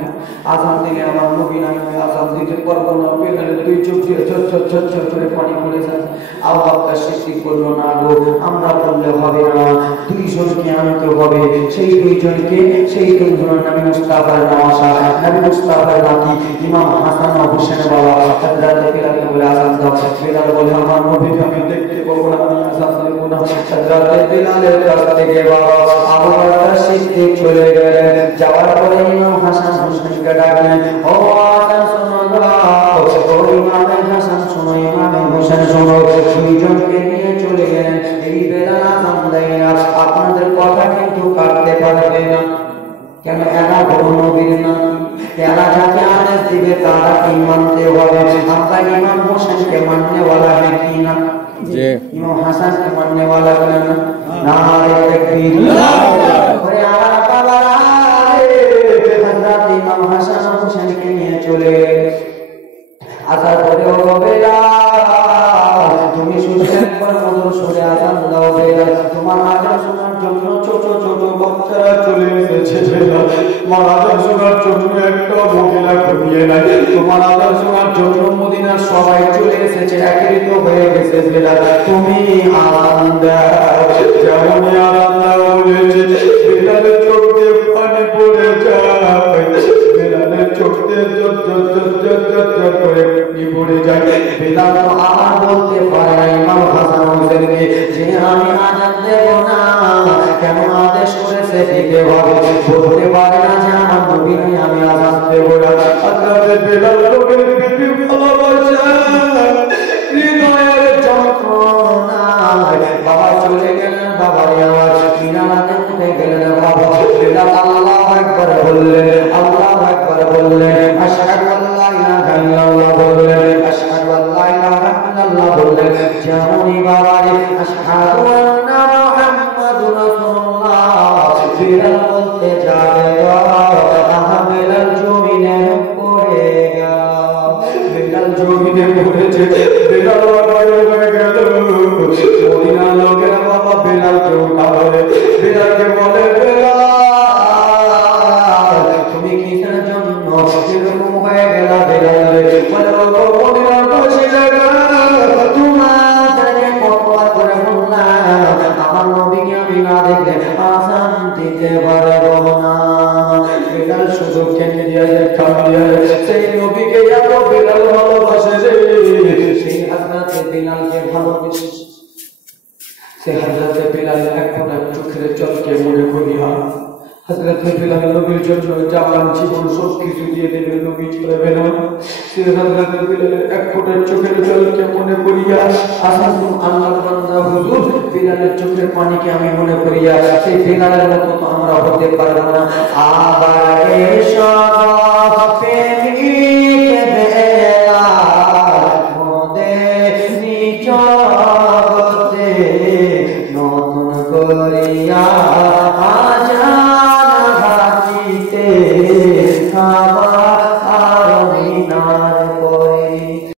আযান দিলে আমার নবী নাই, আযান দিতে পারবো না। বেলালে দুই চোখ দিয়ে ঝরঝর করে পানি পড়ে যায়। আবু বকর সিদ্দিক বলল না গো, আমরা বললে হবে না, দুইজনকে আনতে হবে। সেই দুইজনকে সেই দুইজনের নবী মুস্তাফার নওয়াসা, নবী মুস্তাফার নাতি ইমাম হাসান ও হোসেন বাবা হযরত বেলালকে বলে আযান দাও। বেলাল বলে আমার নবীকে আমি দেখতে পাবো না, আমি আযান দেব না। হযরত বেলালের কাছ থেকে বাবা আবু বকর সিদ্দিক চলে গেলেন। যাওয়ার পরে ইমাম হাসান হোসেনকে ডাকলেন, ও হাসান শোনো দাও, ও ইমাম হাসান শোনো, ইমাম হোসেন শোনো। দুইজনকে নিয়ে চলে গেলেন। এই বেলাল আযান দেয় না, আপনাদের কথা কিন্তু কাটতে পারবে না। কেন? এরা বড় নবীর না, এরা যাকে আদেশ দিবে তারা কি মানতে হবে। আমরা ইমাম হোসেনকে মাননে वाला है কি না? ইমাম হাসানকে মাননে वाला है না? নারে তাকবীর। ওরে আমার বাবারা, হযরত ইমাম হাসান হোসেনকে নিয়ে চলে আসার পরে ও বেলাল তুমি শুধু একবার মধুর সুরে আযান দাও। বেলাল তোমার আযান শোনার জন্য ছোট ছোট বাচ্চারা চলে এসেছে। বেলাল তোমার আযান শোনার জন্য একটা মহিলা ঘুমিয়ে নাই। তোমার আযান শোনার জন্য মদিনার সবাই চলে এসেছে, একত্রিত হয়ে গেছে। বেলাল তুমি আযান দাও। যেমন আযান দাও বলেছে, বেলালের চোখ দিয়ে পানি পড়ে যায়। বেলালের চোখ দিয়ে জট করে কি পড়ে যায়। বেলাল তো আর বলতে পারে না ইমাম হাসান হোসেনকে যে আমি আযান দেব না। কেন? আদেশ করেছে দিতে হবে। বলতে পারে না যে আমার নবী নাই, আমি আযান দেব না। হযরত বেলাল লোকের বিপি ভালোবাসা, হৃদয়ের যন্ত্রণা। বাবা চলে গেলেন, বাবার আওয়াজ মিনারাতে উঠে গেলেন। বাবা বেলাল আল্লাহু আকবার বললেন, আল্লাহু আকবার বললেন, আশহাদু আল্লা ইলাহা ইল্লাল্লাহ বললেন, আশহাদু আল্লা ইলাহা ইল্লাল্লাহ বললেন। যেমনই বাবারে আশহাদু আন্না মুহাম্মাদুর রাসূলুল্লাহ বেলাল বলতে যাবে, আহা বেলাল জমিনে পড়ে গেল। বেলাল জমিনে পড়েছে। বেলাল হয়ে গেল। মদিনার লোকেরা বাবা বেলালকে উঠাবে। বেলালকে বলে, বেলাল তুমি কিসের জন্য এরকম হয়ে গেল? বেলাল বলে, মদিনার বাসীরা তোমাদেরকে কতবার করে বললাম আমার নবীকে আমি না দেখলে আযান দিতে পারবো না। বেলাল শুধু কেঁদে দিয়ে কাঁদিয়ে সেই নবীকে এত বেলাল ভালোবাসে যে সেই হযরত বেলালকে ভালোবেসে সে হযরত বেলাল এক ফোঁটা চোখের জলকে মনে করিয়া হযরত বেলাল নবীর জন্য জান জীবন সব কিছু দিয়ে দেবে, নবী চলবে না। সে হযরত বিলালের এক ফোঁটা চোখের জলকে মনে করিয়া আসুন আল্লাহর বান্দা হুজুর বিলালের চোখের পানিকে আমি মনে করিয়া সেই বিলালের মতো তো আমরা হতে পারবো না। আবার এসো প্রেমিক বেলাল মোদের নিজগতে নতুন করিয়া আজাদ